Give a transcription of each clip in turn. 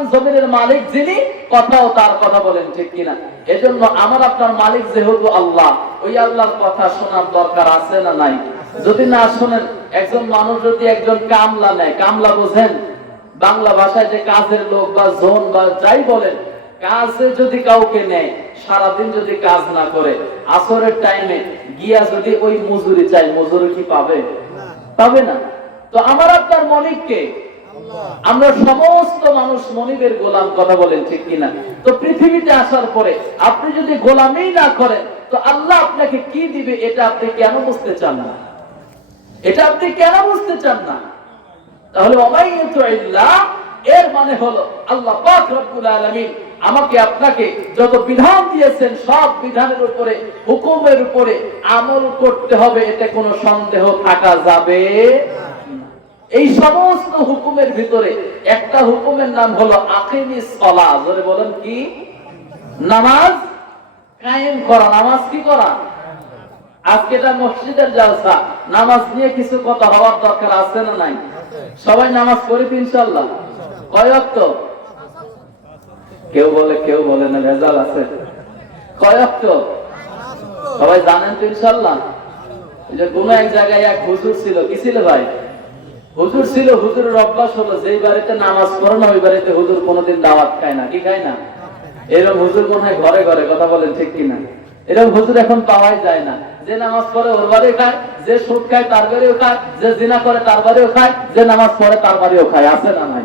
আসমান জমিনের মালিক যিনি, কথাও তার কথা বলেন, ঠিক কিনা? এজন্য আমার আপনার মালিক যেহেতু আল্লাহ, ওই আল্লাহর কথা শোনার দরকার আছে না নাই? যদি না শোনেন, একজন মানুষ যদি একজন কামলা নেয়, কামলা বোঝেন বাংলা ভাষায়, যে কাজের লোক বা জোন বা যাই বলেন, কাজে যদি কাউকে নেয়, সারাদিন যদি কাজ না করে, আসরের টাইমে গিয়া যদি ওই মজুরি চাই, মজুরি কি পাবে? পাবে না। তো আমার আপনার মালিককে, আমরা সমস্ত মানুষ মনিবের গোলাম, কথা বলেন, ঠিক কিনা? তো পৃথিবীতে আসার পরে আপনি যদি গোলামি না করেন, তো আল্লাহ আপনাকে কি দিবে এটা আপনি কেন বুঝতে চান না? এটা আপনি কেন বুঝতে চান না? তাহলে ওমাইয়ুতিল্লাহ এর মানে হলো আল্লাহ পাক রব্বুল আলামিন আমাকে আপনাকে যত বিধান দিয়েছেন, সব বিধানের উপরে, হুকুমের উপরে আমল করতে হবে, এতে কোনো সন্দেহ থাকা যাবে না। এই সমস্ত হুকুমের ভিতরে একটা হুকুমের নাম হলো আকিমিস সালাহ। জোরে বলেন, কি? নামাজ কায়েম করা। নামাজ কি করা? আজকে এটা মসজিদের জালসা, নামাজ নিয়ে কিছু কথা হওয়ার দরকার আছে না নাই? সবাই নামাজ পড়ি ইনশাআল্লাহ? কয় ওয়াক্ত? কেউ বলে না, ভেজাল আছে। কয় ওয়াক্ত? সবাই জানেন তো ইনশাআল্লাহ? এই যে কোন এক জায়গায় এক হুজুর ছিল, কি ছিল ভাই? হুজুর ছিল, হুজুরের অভ্যাস হলো যেই বাড়িতে নামাজ পড়ে না, ওই বাড়িতে হুজুর কোনোদিন দাওয়াত খায় না। কি খায় না? এরকম হুজুর মনে হয় ঘরে ঘরে, কথা বলেন, ঠিক কিনা? এরকম হুজুর এখন পাওয়াই যায় না। যে নামাজ পড়ে ওর বাড়িও খায়, যে সুদ খায় তার বাড়িও খায়, যে জিনা করে তার বাড়িও খায়, যে নামাজ পড়ে তার বাড়িও খায়। আছে না নাই?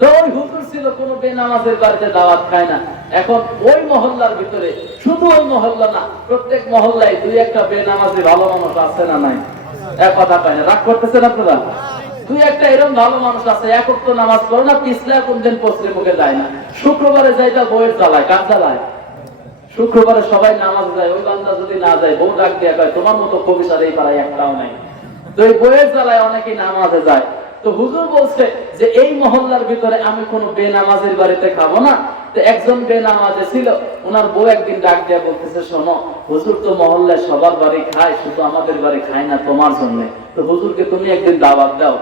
তো ওই হুজুর ছিল, কোন বেনামাজের বাড়িতে দাওয়াত খায় না। এখন ওই মহল্লার ভিতরে, শুধু ওই মহল্লা না, প্রত্যেক মহল্লায় দুই একটা বেনামাজি ভালো মানুষ আছে না নাই? এক কথা পায় না, রাগ করতেছেন আপনারা? দুই একটা এরকম ভালো মানুষ আছে, এক ওয়াক্ত নামাজ পড়ে না, পিছলে কোন দিন পশ্চিম মুখে যায় না। শুক্রবারে যাইটা বইয়ের চালায়। কার চালায়? শুক্রবারে সবাই নামাজ যায়, ওই বান্দা যদি না যায়, বউ ডাক দিয়ে কয়, তোমার মতো কবিসার এই পাড়ায় একটাও নাই। তো এই বইয়ের চালায় অনেকেই নামাজে যায়। তো হুজুর বলছে যে এই মহল্লার ভিতরে আমি কোন বেনামাজের বাড়িতে খাবো না। তো একজন বেনামাজে ছিল, ওনার বউ একদিন ডাক দিয়ে বলতেছে, শোনো, হুজুর তো মহল্লায় সবার বাড়ি খায়, শুধু আমাদের বাড়ি খায় না তোমার জন্য। তো হুজুরকে তুমি একদিন দাওয়াত দাও।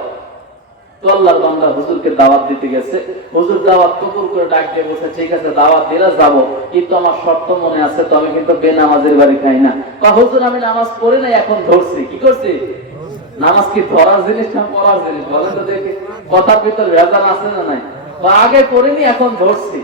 তো আল্লাহর বান্দা হুজুরকে দাওয়াত দিতে গেছে। হুজুর দাওয়াত কবুল করে ডাক দিয়ে বলছে, ঠিক আছে দাওয়াত দিলে যাবো, কিন্তু আমার শর্ত মনে আছে, তো আমি কিন্তু বেনামাজের বাড়ি খাই না। বা হুজুর আমি নামাজ পড়ি নাই, এখন ধরছি। কি করছি? নামাজ কি ধরার জিনিস না পড়ার জিনিস? বলেন তো দেখি, কথার ভিতর ভেজাল আছে না নাই? আগে পড়িনি, এখন ধরছি।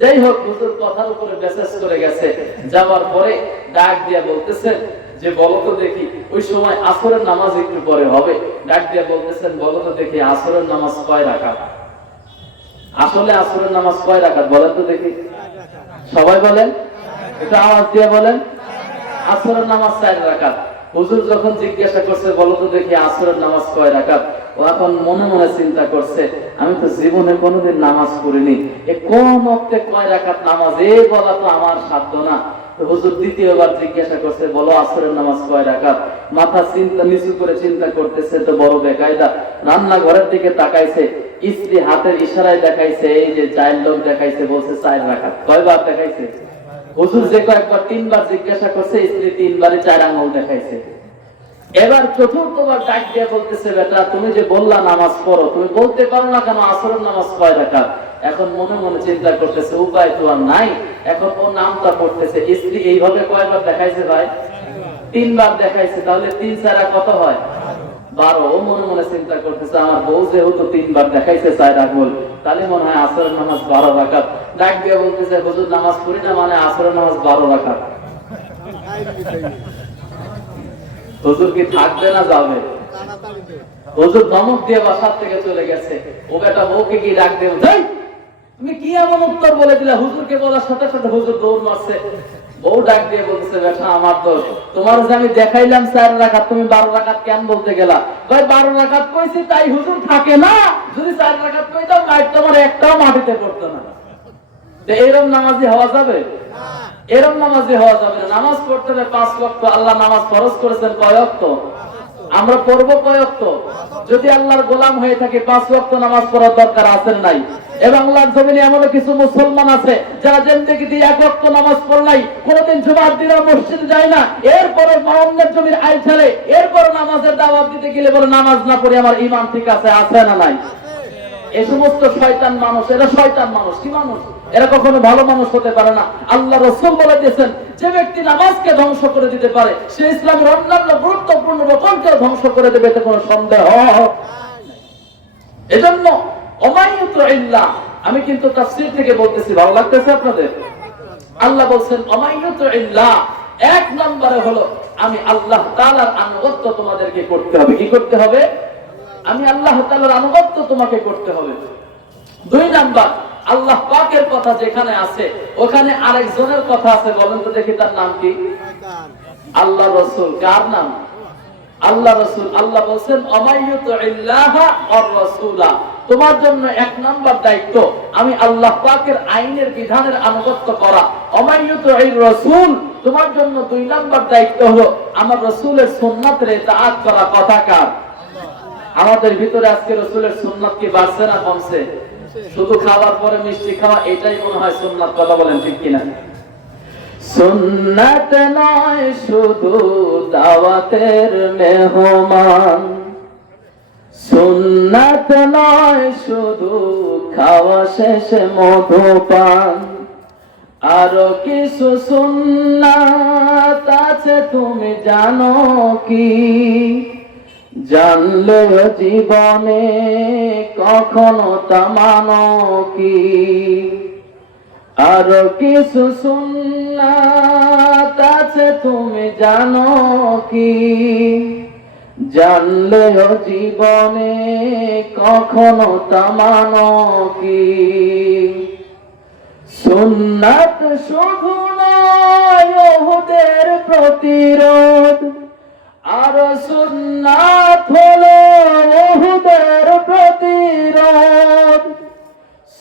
যাই হোক, হুজুর কথার উপরে মেসেজ করে গেছে। যাওয়ার পরে ডাক দিয়া বলতেছেন যে, বলো তো দেখি, ওই সময় আসরের নামাজ একটু পরে হবে। ডাক দিয়া বলতেছেন, বলো তো দেখি, আসরের নামাজ কয় রাকাত? আসলে আসরের নামাজ কয় রাকাত বলেন তো দেখি? সবাই বলেন, এটা আওয়াজ দিয়ে বলেন। আসরের নামাজ 4 রাকাত। হুজুর যখন জিজ্ঞাসা করছে, বলো তো দেখি আসরের নামাজ কয় রাকাত, ও এখন মনে মনে চিন্তা করছে, আমি তো জীবনে কোনোদিন নামাজ পড়িনি, এ কোন ওয়াক্তে কয় রাকাত নামাজ, এ বলা তো আমার সাধ্য না। তো হুজুর দ্বিতীয়বার জিজ্ঞাসা করছে, বলো আসরের নামাজ কয় রাকাত? মাথা চিন্তা নিচু করে চিন্তা করতেছে, তো বড় বেকায়দা। রান্নাঘরের দিকে তাকাইছে, স্ত্রী হাতের ইশারায় দেখাইছে, এই যে 4 লোক দেখাইছে, বলছে 4 রাকাত। কয়বার দেখাইছে? হুজুর যে কয়েকবার 3 বার জিজ্ঞাসা করছে, স্ত্রী 3 বারে 4 আঙ্গুল দেখাইছে। এবার চতুর্থবার ডাক দিয়ে বলতেছে, বেটা তুমি যে বললা নামাজ পড়ো, তুমি বলতে পারো না কেন আসরের নামাজ কয় রাকাত? এখন মনে মনে চিন্তা করতেছে, উপায় তো আর নাই। এখন ও নামটা পড়তেছে। স্ত্রী এইভাবে কয়বার দেখাইছে ভাই? 3 বার দেখাইছে। তাহলে 3 4 কত হয়? 12। ও মনে মনে চিন্তা করতেছে, আমার বউ যেহেতু 3 বার দেখাইছে 4 আঙ্গুল, তাহলে মনে হয় আসরের নামাজ 12 রাকাত। ডাক দিয়ে বলতেছে, হুজুর নামাজ পড়ি না, মানে আসরের নামাজ 12 রাকাত। হুজুর কি থাকবে না যাবে? হুজুর ধমক দিয়ে বাসার থেকে চলে গেছে। ও বেটা বউকে কি ডাক দেব, তুমি কি এমন উত্তর বলে দিলা? হুজুরকে বলার সাথে সাথে হুজুর দৌড় মারছে। বউ ডাক দিয়ে বলতেছে, বেটা আমার দোষ, তোমার যে আমি দেখাইলাম 4 রাকাত, তুমি 12 রাকাত কেন বলতে গেলা? ভাই 12 রাকাত কইছি তাই হুজুর থাকে না, যদি 4 রাকাত কইতাম মাইট তোমার একটাও মাটিতে পড়তো না। তো এরকম নামাজি হওয়া যাবে? এরকম নামাজি হওয়া যাবে না। নামাজ পড়তে হলে 5 ওয়াক্ত। আল্লাহ নামাজ ফরজ করেছেন কয় ওয়াক্ত? আমরা পড়বো কয় ওয়াক্ত? যদি আল্লাহর গোলাম হয়ে থাকে 5 ওয়াক্ত নামাজ পড়ার দরকার আছে নাই? এবং আল্লাহর জমিনে এমন কিছু মুসলমান আছে যারা জিন্দেগিতে 1 ওয়াক্ত নামাজ পড়ে নাই, কোনদিন জুমার দিনে মসজিদে যায় না, এরপরে অন্যের জমির আইল ছাড়ে, এরপর নামাজের দাওয়াত দিতে গেলে বলে নামাজ না পড়ে আমার ঈমান ঠিক আছে। আছে না নাই? এই সমস্ত শয়তান মানুষ, এরা শয়তান মানুষ। কি মানুষ? এরা কখনো ভালো মানুষ হতে পারে না। আল্লাহ রাসূল বলে দিয়েছেন, যে ব্যক্তি নামাজকে ধ্বংস করে দিতে পারে, সে ইসলামের অন্যান্য গুরুত্বপূর্ণ রকমকে ধ্বংস করে দেবে, এতে কোনো সন্দেহ। এজন্য ওমাইয়ুতিল্লাহ, আমি কিন্তু তাফসীর থেকে বলতেছি, ভালো লাগতেছে আপনাদের? আল্লাহ বলছেন ওমাইয়ুতিল্লাহ, এক নম্বরে হলো আমি আল্লাহ তাআলার আনুগত্য তোমাদেরকে করতে হবে। কি করতে হবে? আমি আল্লাহ তাআলার আনুগত্য তোমাকে করতে হবে। দুই নাম্বার, আল্লাহ পাকের কথা যেখানে আছে ওখানে আরেকজনের কথা আছে। বলেন তো দেখি, তার নাম কি? আল্লাহ রাসূল। কার নাম? আল্লাহ রাসূল। আল্লাহ বলেন ওমাইয়ুতিল্লাহ ওয়ার রাসূলা, তোমার জন্য এক নাম্বার দায়িত্ব আমি আল্লাহ পাকের আইনের বিধানের আনুগত্য করা। ওমাইয়ুতির রাসূল, তোমার জন্য দুই নাম্বার দায়িত্ব হলো আমার রাসূলের সুন্নাতের ইতাআত করা। কথা কার? আমাদের ভিতরে আজকে রাসূলের সুন্নাত কি বাড়ছে না কমছে? শুধু খাওয়ার পরে মিষ্টি খাওয়া, এটাই মনে হয় সুন্নাত। কথা বলেন ঠিক কিনা? সুন্নাত নয় শুধু দাওয়াতের মেহমান, সুন্নাত নয় শুধু খাওয়া শেষে মধুপান, আরো কিছু সুন্নাত আছে তুমি জানো কি? জানলে জীবনে কখনো তা মানো কি? আরো কিছু সুন্নাত আছে তুমি জানো কি? জানলেও জীবনে কখনো তা মানো কি? সুন্নাত শুধু নয় উহুদের প্রতিরোধ, আর সুন্নাত হলো উহুদের প্রতিরোধ।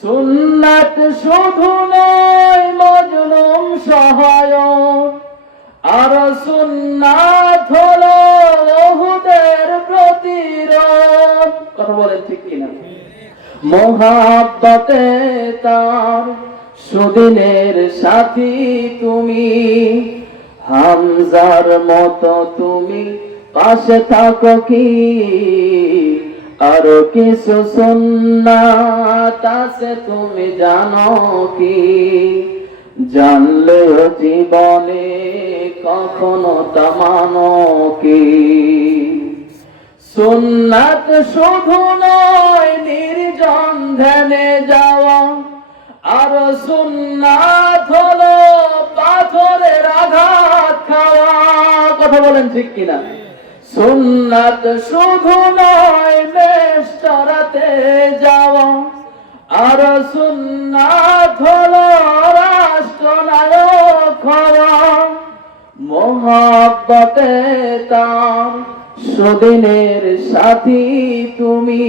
সুন্নাত শুধু নয় মাজলুম সহায়ক, আর সুন্নাত হলো উহুদের প্রতিরোধ। কথা বলেন ঠিক কিনা? মুহাব্বতে তার সুদিনের সাথী তুমি, হামজার মতো তুমি পাশে থাকো কি? আরো কিছু সুন্নাত আছে তুমি জানো কি? জানলেও জীবনে কখনো তা মানো কি? সুন্নাত শুধু নয় নির্জন ধ্যানে যাওয়া, আর সুন্নাত হলো পাথরের আঘাত খাওয়া। কথা বলেন ঠিক কিনা? সুন্নাত শুধু নয় রেস্তোরাঁতে যাওয়া, আর সুন্নাত হলো রাষ্ট্রনায়ক হওয়া। মুহাব্বতে তার সুদিনের সাথী তুমি,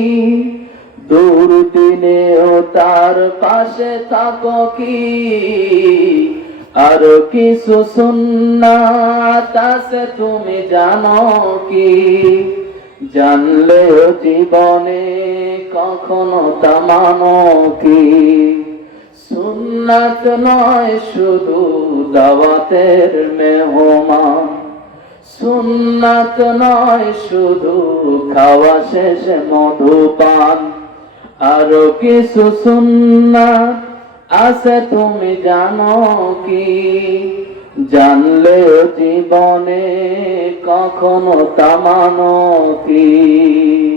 দুর্দিনেও তার পাশে থাকো কি? আর কিছু সুন্নাত আছে তুমি জানো কি? জানলেও জীবনে কখনো তা মানো কি? সুন্নাত নয় শুধু দাওয়াতের মেহমান, সুন্নাত নয় শুধু খাওয়া শেষে মধুপান, আরো কিছু সুন্নাত আছে তুমি জানো কি? জানলেও জীবনে কখনো তা মানো কি?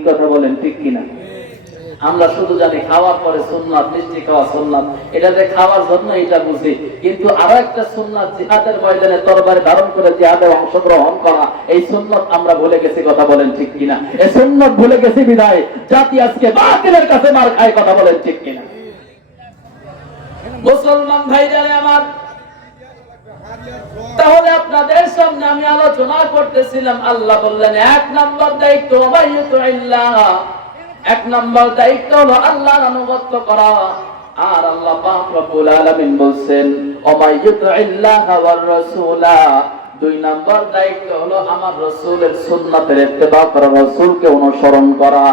কথা বলেন ঠিক কিনা? আমরা শুধু জানি খাওয়ার পরে সুন্নাত, মিষ্টি খাওয়া সুন্নাত, এটা যে খাওয়ার জন্য এটা বুঝি, কিন্তু আরো একটা সুন্নাত জিহাদের ময়দানে তরবারি ধারণ করে জিহাদে অংশগ্রহণ করা, এই সুন্নাত আমরা ভুলে গেছি। কথা বলেন ঠিক কিনা? এই সুন্নাত ভুলে গেছি বিধায় জাতি আজকে বাতিলের কাছে মার খায়। কথা বলেন ঠিক কিনা? মুসলমান ভাইরা আমার, তাহলে আপনাদের সামনে আমি আলোচনা করতেছিলাম, আল্লাহ বললেন এক নম্বর দায়িত্ব ওমাইয়ুতিল্লাহ, এক নম্বর দায়িত্ব হলো আল্লাহর আনুগত্য করা। আর আল্লাহ পাক রব্বুল আলামিন বলেন ওমাইয়ুতিল্লাহ ওয়ার রাসূলা, দুই নাম্বার দায়িত্ব হলো আমার রাসূলের সুন্নাতের ইত্তেবা করা, রাসূলকে অনুসরণ করা।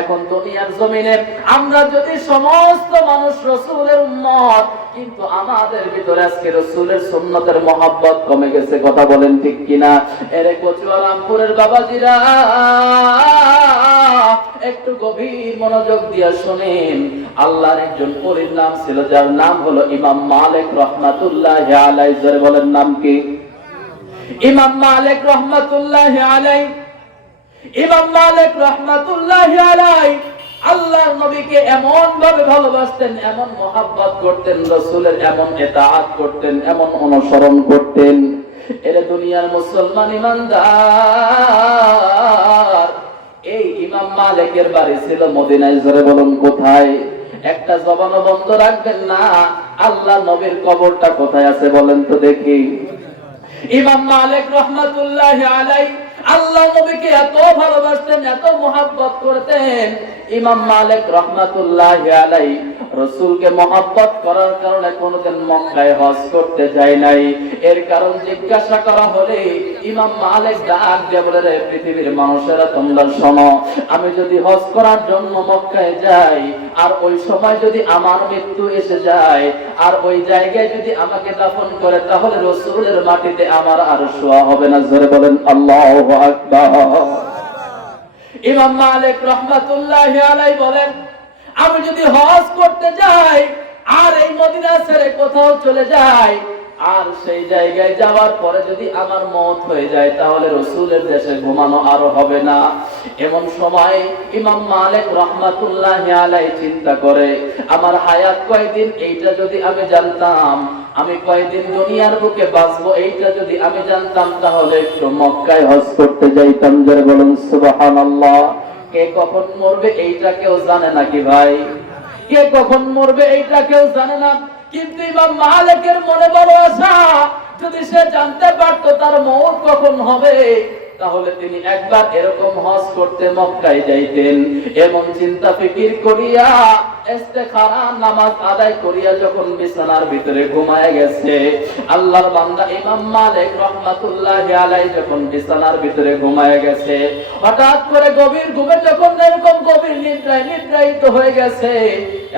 এখন দুনিয়ার জমিনে আমরা যদি সমস্ত মানুষ রাসূলের উম্মত, কিন্তু আমাদের ভিতরে আজকে রাসূলের সুন্নাতের মহব্বত কমে গেছে। কথা বলেন ঠিক কিনা? এরে কচুয়ারামপুরের বাবাজিরা, একটু গভীর মনোযোগ দিয়ে শুনেন। আল্লাহর একজন ওলির নাম ছিল, যার নাম হলো ইমাম মালিক রাহমাতুল্লাহি আলাইহি। জোরে বলেন নাম কি? ইমাম মালিক রাহমাতুল্লাহি আলাইহি। ইমাম মালিক রাহমাতুল্লাহি আলাইহি আল্লাহর নবীকে এমন ভাবে ভালোবাসতেন, এমন মহব্বত করতেন, রাসূলের এমন ইতাআত করতেন, এমন অনুসরণ করতেন। এর দুনিয়ার মুসলমান ইমানদার, এই ইমাম মালিকের বাড়ি ছিল মদিনায়। জোরে বলুন কোথায়? একটা জবানও বন্ধ রাখবেন না, আল্লাহ নবীর কবরটা কোথায় আছে বলেন তো দেখি। ইমাম মালিক রাহমাতুল্লাহি আলাইহি আল্লাহ নবীকে এত ভালোবাসতেন, এত মহব্বত করতেন। ইমাম মালিক রাহমাতুল্লাহি আলাইহি রাসূলকে মহব্বত করার কারণে কোনদিন মক্কায় হজ করতে যায় নাই। এর কারণ জিজ্ঞাসা করা হলে ইমাম মালিক ডাক দিয়ে বলে, রে পৃথিবীর মানুষেরা তোমরা শোনো, আমি যদি হজ করার জন্য মক্কায় যাই, আর ওই সময় যদি আমার মৃত্যু এসে যায়, আর ওই জায়গায় যদি আমাকে দাফন করে, তাহলে রাসূলের মাটিতে আমার আর শোয়া হবে না। জোরে বলেন আল্লাহু আকবার। ইমাম মালিক রাহমাতুল্লাহি আলাইহি বলেন, আমি যদি হজ করতে যাই আর এই মদিনা ছেড়ে কোথাও চলে যাই, আর সেই জায়গায় যাওয়ার পরে যদি আমার মওত হয়ে যায়, তাহলে রাসূলের দেশে ঘুমানো আর হবে না। এমন সময় ইমাম মালিক রাহমাতুল্লাহি আলাইহি চিন্তা করে, আমার হায়াত কয়দিন এইটা যদি আমি জানতাম, আমি কয়দিন দুনিয়ার বুকে বাঁচবো এইটা যদি আমি জানতাম, তাহলে একটু মক্কায় হজ করতে যাইতাম। যারা বলুন সুবহানাল্লাহ। কে কখন মরবে এইটা কেউ জানে নাকি ভাই? কে কখন মরবে এইটা কেউ জানে না, কিন্তু ইমাম মালিকের মনে বড় আশা, যদি সে জানতে পারতো তার মওত কখন হবে, তাহলে তিনি একবার এরকম হজ করতে মক্কায় যাইতেন। এমন চিন্তা ফিকির করিয়া ইস্তেখারা নামাজ আদায় করিয়া যখন বিছানার ভিতরে ঘুমায় গেছে, আল্লাহর বান্দা ইমাম মালিক রাহমাতুল্লাহি আলাইহি যখন বিছানার ভিতরে ঘুমায় গেছে, হঠাৎ করে গভীর ঘুমে যখন এরকম গভীর নিদ্রায় নিদ্রায়িত হয়ে গেছে,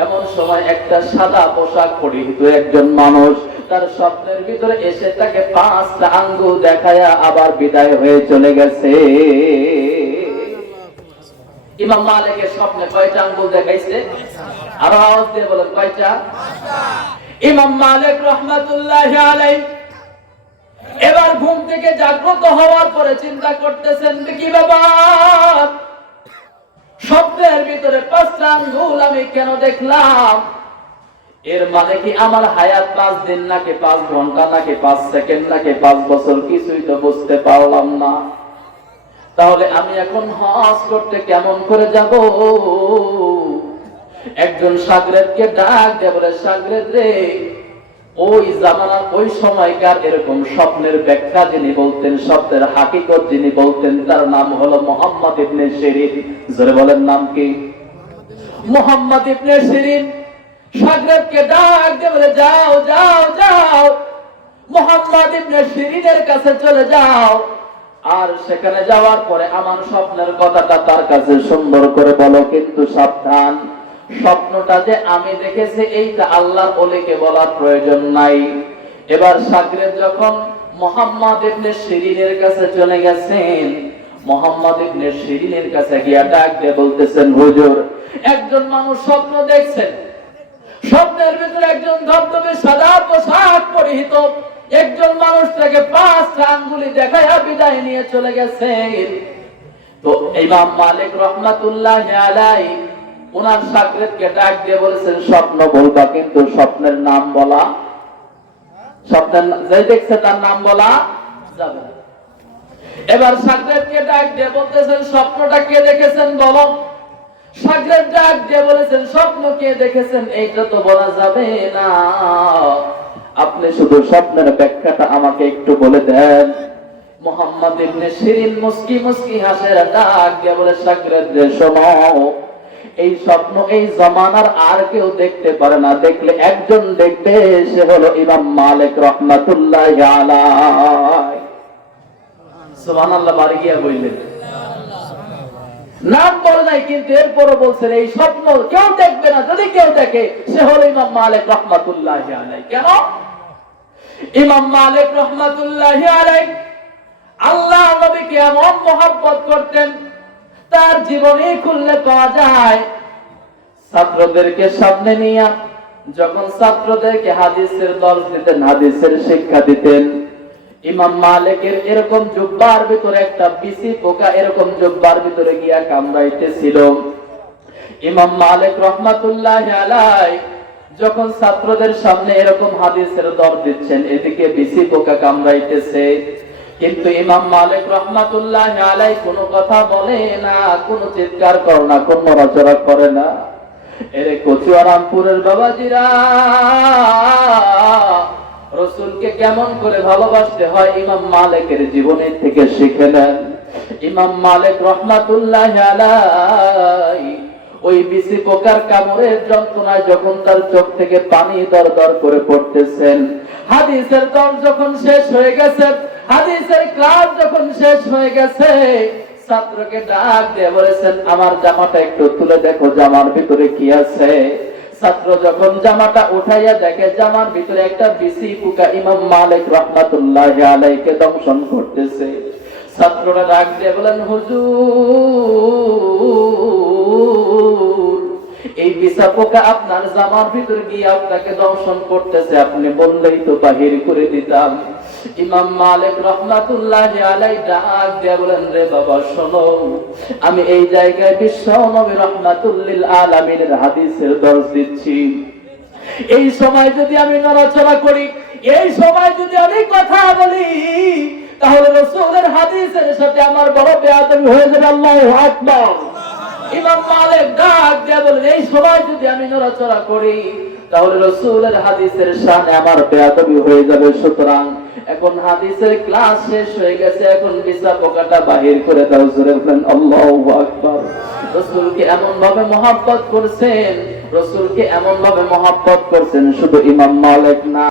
এমন সময় একটা সাদা পোশাক পরিহিত একজন মানুষ তার স্বপ্নের ভিতরে এসে তাকে 5টা আঙ্গুল দেখায়া আবার বিদায় হয়ে চলে গেছে। ইমাম মালিকের স্বপ্নে কয়টা আঙ্গুল দেখাইছে? আর আওয়াজ দিয়ে বলেন কয়টা? ইমাম মালিক রাহমাতুল্লাহি আলাইহি এবার ঘুম থেকে জাগ্রত হওয়ার পরে চিন্তা করতেছেন, কি ব্যাপার, স্বপ্নের ভিতরে 5টা আঙ্গুল আমি কেন দেখলাম? এর মানে কি আমার হায়াত 5 দিন নাকি 5 ঘন্টা নাকি 5 সেকেন্ড নাকি 5 বছর, কিছুই তো বুঝতে পারলাম না। তাহলে আমি এখন হজ করতে কেমন করে যাব? একজন শাগরেদকে ডাক দিয়ে বলে, শাগরেদ রে, ওই জামানার ওই সময়কার এরকম স্বপ্নের ব্যাখ্যা যিনি বলতেন, স্বপ্নের হাকিকত যিনি বলতেন, তার নাম হলো মুহাম্মদ ইবনে সিরিন। জোরে বলেন নাম কি? মুহাম্মদ ইবনে সিরিন। শাগরেদকে ডাক দিয়ে বলে, যাও যাও যাও, মুহাম্মদ ইবনে সিরিনের কাছে চলে যাও, আর সেখানে যাওয়ার পরে আমার স্বপ্নের কথাটা তার কাছে সুন্দর করে বলো, কিন্তু সাবধান, স্বপ্নটা যে আমি দেখেছি এইটা আল্লাহর ওলিকে বলার প্রয়োজন নাই। এবার শাগরেদ যখন মুহাম্মদ ইবনে সিরিনের কাছে চলে গেছেন, মুহাম্মদ ইবনে সিরিনের কাছে গিয়া ডাক দিয়ে বলতেছেন, হুজুর, একজন মানুষ স্বপ্ন দেখছেন, স্বপ্নের ভিতরে একজন ধবধবে সাদা পোশাক পরিহিত একজন মানুষটাকে 5টা আঙ্গুলি দেখায়া বিদায় নিয়ে চলে গেছে। তো ইমাম মালিক রাহমাতুল্লাহি আলাইহি ওনার শাগরেদকে ডাক দিয়ে বলেছেন, স্বপ্ন বলবা, কিন্তু স্বপ্নের নাম বলা, স্বপ্নের যে দেখছে তার নাম বলা যাবে না। এবার শাগরেদকে ডাক দিয়ে বলতেছেন, স্বপ্নটা কে দেখেছেন বলো। শাগরেদ ডাক দিয়ে বলেছেন, স্বপ্ন কে দেখেছেন এইটা তো বলা যাবে না, আপনি শুধু স্বপ্নের ব্যাখ্যাটা আমাকে একটু বলে দেন। মুহাম্মদ ইবনে সিরিন মুস্কি মুস্কি হাসে, ডাক দিয়ে বলে, শাগরেদ রে শোনো, এই স্বপ্ন এই জামানার আর কেউ দেখতে পারে না, দেখলে একজন দেখবে, সে হলো ইমাম মালিক রাহমাতুল্লাহি আলাইহি। সুবহানাল্লাহ বাড়ি গিয়া বললেন, নাম বলে নাই কিন্তু এরপরও বলছেন এই স্বপ্ন কেউ দেখবে না, যদি কেউ দেখে সে হলো ইমাম মালিক রাহমাতুল্লাহি আলাইহি। কেন? ইমাম মালিক রাহমাতুল্লাহি আলাইহি আল্লাহ নবীকে এমন মহব্বত করতেন, তার জীবনে খুললে পাওয়া যায় ছাত্রদেরকে সামনে নিয়ে যখন ছাত্রদেরকে হাদিসের দর্শ দিতেন, হাদিসের শিক্ষা দিতেন, ইমাম মালিকের এরকম জুব্বার ভিতরে একটা বিসি পোকা এরকম জুব্বার ভিতরে গিয়া কামড়াইতেছিল। ইমাম মালিক রাহমাতুল্লাহি আলাইহি যখন ছাত্রদের সামনে এরকম হাদিসের দর্শ দিচ্ছেন, এদিকে বিসি পোকা কামড়াইতেছে, কিন্তু ইমাম মালিক রাহমাতুল্লাহি আলাইহি কোনো কথা বলে না, কোনো চিৎকার করে না, কোনো নড়াচড়া করে না। এরে কচুয়ারামপুরের বাবাজিরা, রাসূলকে কেমন করে ভালোবাসতে হয় ইমাম মালিকের জীবনের থেকে শিখে নেন। ইমাম মালিক রাহমাতুল্লাহি আলাইহি ওই বিসি পোকার কামড়ের যন্ত্রণায় যখন তার চোখ থেকে পানি দরদর করে পড়তেছেন, হাদিসের দর্শ যখন শেষ হয়ে গেছে, হাদিসের ক্লাস যখন শেষ হয়ে গেছে, ছাত্রকে ডাক দিয়ে বলেছেন আমার জামাটা একটু তুলে দেখো, জামার ভিতরে কি আছে। ছাত্র যখন জামাটা উঠাইয়া দেখে জামার ভিতরে একটা বিসি পোকা ইমাম মালিক রাহমাতুল্লাহি আলাইহিকে দংশন করতেছে। ছাত্ররা ডাক দিয়ে বলেন হুজুর, এই বিসা পোকা আপনার জামার ভিতর গিয়ে আপনাকে দংশন করতেছে, আপনি বললেই তো বাহির করে দিতাম। ইমাম মালিক রাহমাতুল্লাহি আলাইহি ডাক দিয়ে বলেন রে বাবা শোনো, আমি এই জায়গায় বিশ্ব নবী রাহমাতুল লিল আলামিনের হাদিসের দর্শ দিচ্ছি, এই সময় যদি আমি নড়াচড়া করি, এই সময় যদি আমি কথা বলি, তাহলে রাসূলের হাদিসের সাথে আমার বড় বেয়াদবি হয়ে যাবে। আল্লাহু আকবার। ইমাম মালিক ডাক দিয়ে বলেন এই সময় যদি আমি নড়াচড়া করি, তাহলে রাসূলের হাদিসের সাথে আমার বেয়াদবি হয়ে যাবে। সুতরাং এখন হাদিসের ক্লাস শেষ হয়ে গেছে, এখন বিসা পোকাটা বাহির করে দাও। জোরে বলেন আল্লাহু আকবার। রাসূলকে এমন ভাবে মহব্বত করছেন, রাসূলকে এমন ভাবে মহব্বত করছেন, শুধু ইমাম মালিক না।